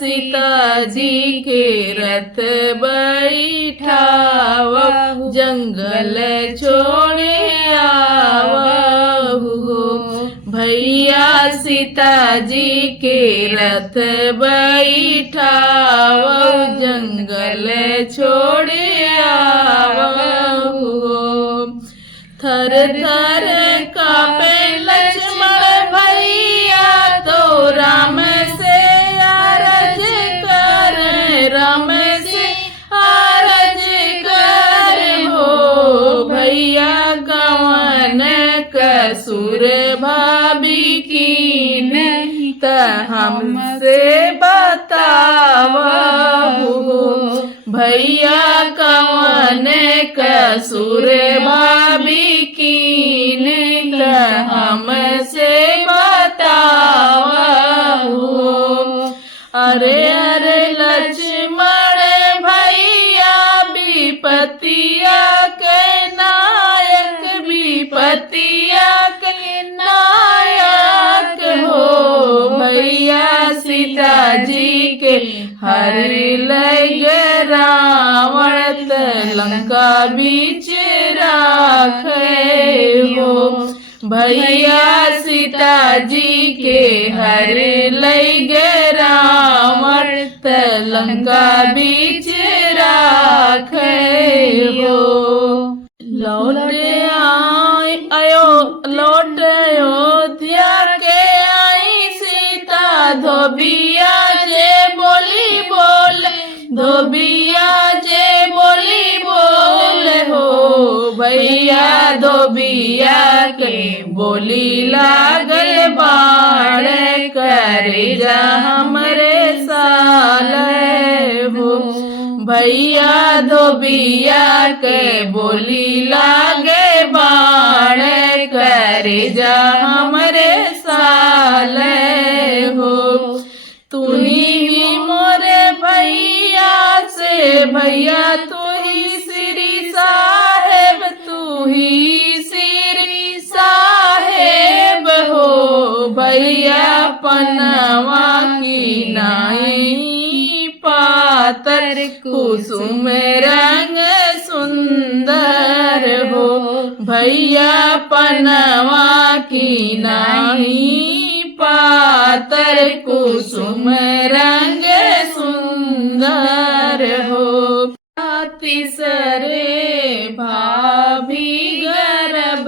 सीता जी के रथ बैठावहु जंगल छोड़े आवहु भैया सीता जी के रथ बैठावहु जंगल छोड़े आवहु थर थर कांपे लक्ष्मण भैया तो राम से अरज कर राम से अरज कर हो भैया कवन कसूर भाभी की नहीं त हमसे बतावहु भैया कवन कसूर भाभी की नहीं त हमसे बतावहु अरे अरे लक्ष्मण भैया विपतिया के नायक विपतिया के नायक हो भैया सीता जी के हर लगे रावण त लंका बीच राखे हो भैया सीता जी के हर लगे रावण त लंका बीच राखे हो लौट अयोध्या के आई सीता धोबिया जे बोली बोल धोबिया जे बोली बोल हो भैया धोबिया के बोली लागल बाण करे जा हमरे साल हो भैया धोबिया के बोली लागे बाण करे जा हमरे साल हो तू ही मोरे भैया से भैया तू ही श्री साहेब तू ही श्री साहेब हो भैया पनवा की नाई पातर कुसुम रंग सुंदर हो भैया पनवा की नाई पातर कुसुम रंग सुंदर हो तीसरे भाभी गर्भ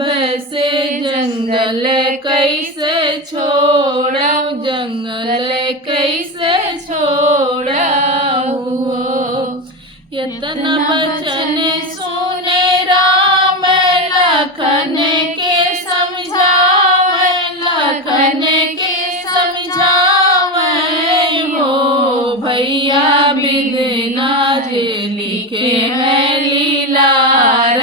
से जंगल कैसे छोड़ाऊ जंगल कैसे छोड़ाऊ यतना बचन सुने राम लखन के समझावे लखन के समझावे हो भैया बिना जे लिखे हैं लीलार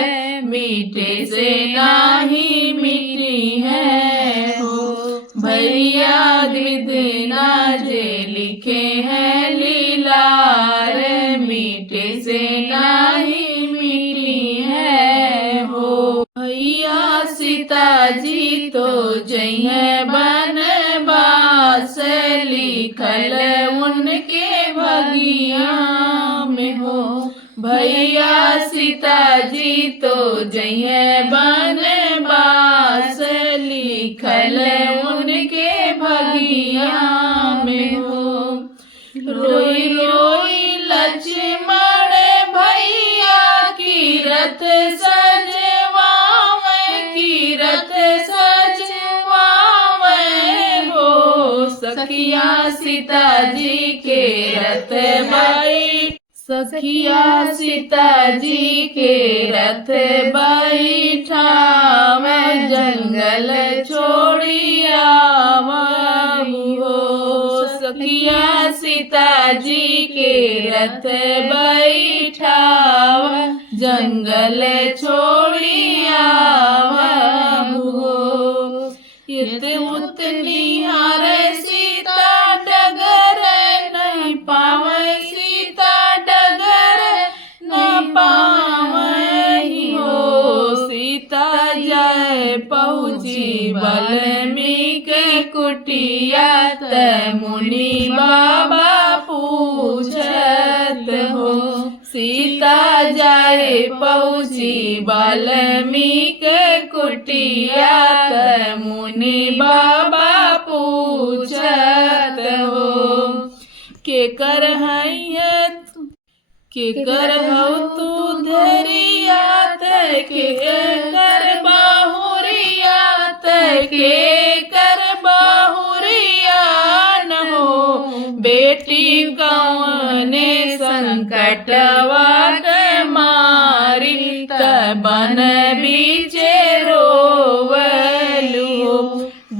मीठे से नाही मिटी है हो भैया बिना जे लिखे हैं लीलार मीठे से नाही मिटी है हो भैया सीता जी तो जइहे बनवास लिखल उनके भगिया में हो भैया सीता जी तो जइहे बनवास लिखल उनके भगिया में हो रोई रोई लक्ष्मण भैया की रथ सजवावे की रथ सजवावे हो सखिया सीता जी के रथ सखिया सीता जी के रथ बैठावे जंगल छोड़िया हो सखिया सीता जी के रथ बैठावे जंगल छोड़िया हो इत उतनी हार सीता डगर नहीं पावे सीता डगर न पावही हो सीता जाए पहुँची वाल्मीकि कुटिया त मुनि बाबा सीता जाए पहुँची वाल्मीकि कुटिया त मुनि बाबा पूछत हो के कर हऊ तू धरियात के कर बाहुरियात के कर बाहुरिया न हो बेटी कौने संकटवा के मारी बन बीचे रोवलू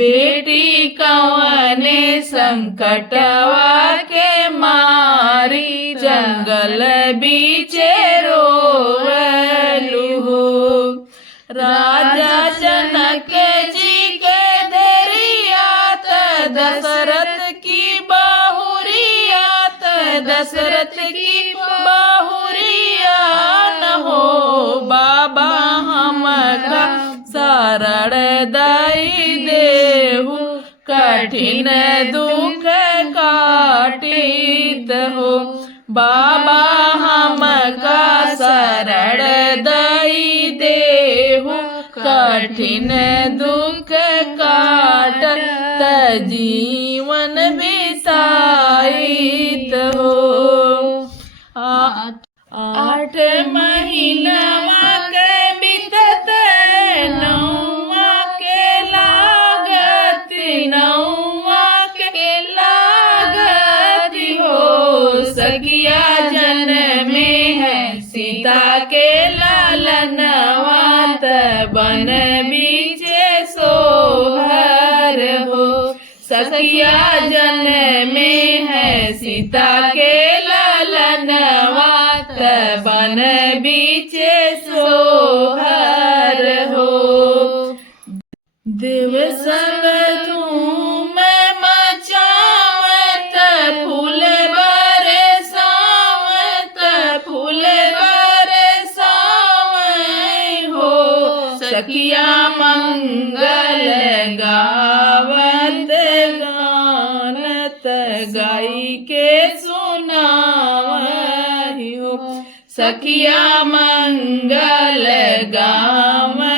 बेटी कौने संकटवा के मारी जंगल बीचे रोवलू राजा जनक जी के धरियात दशरथ की बाहुरियात दशरथ की बाहुरिया न हो बाबा हमका शरण दई देहु कठिन दुख काटित हो बाबा हमका शरण दई देहु कठिन दुख काटत जीवन बिताइत हो 8 महीना के बीतत नौवा के लागत नौवा के लागत हो सखिया जन्मे है सीता के लालनवा बन बीचे सोहर हो सखिया जन्मे है सीता के लालनवा बन बीचे सोहर हो देव संग धूम मचावत फूल बरसावत फूल बरसावत हो सखिया मंगल गावत गानत गाई के सुनावत हो सखिया मंगल गावत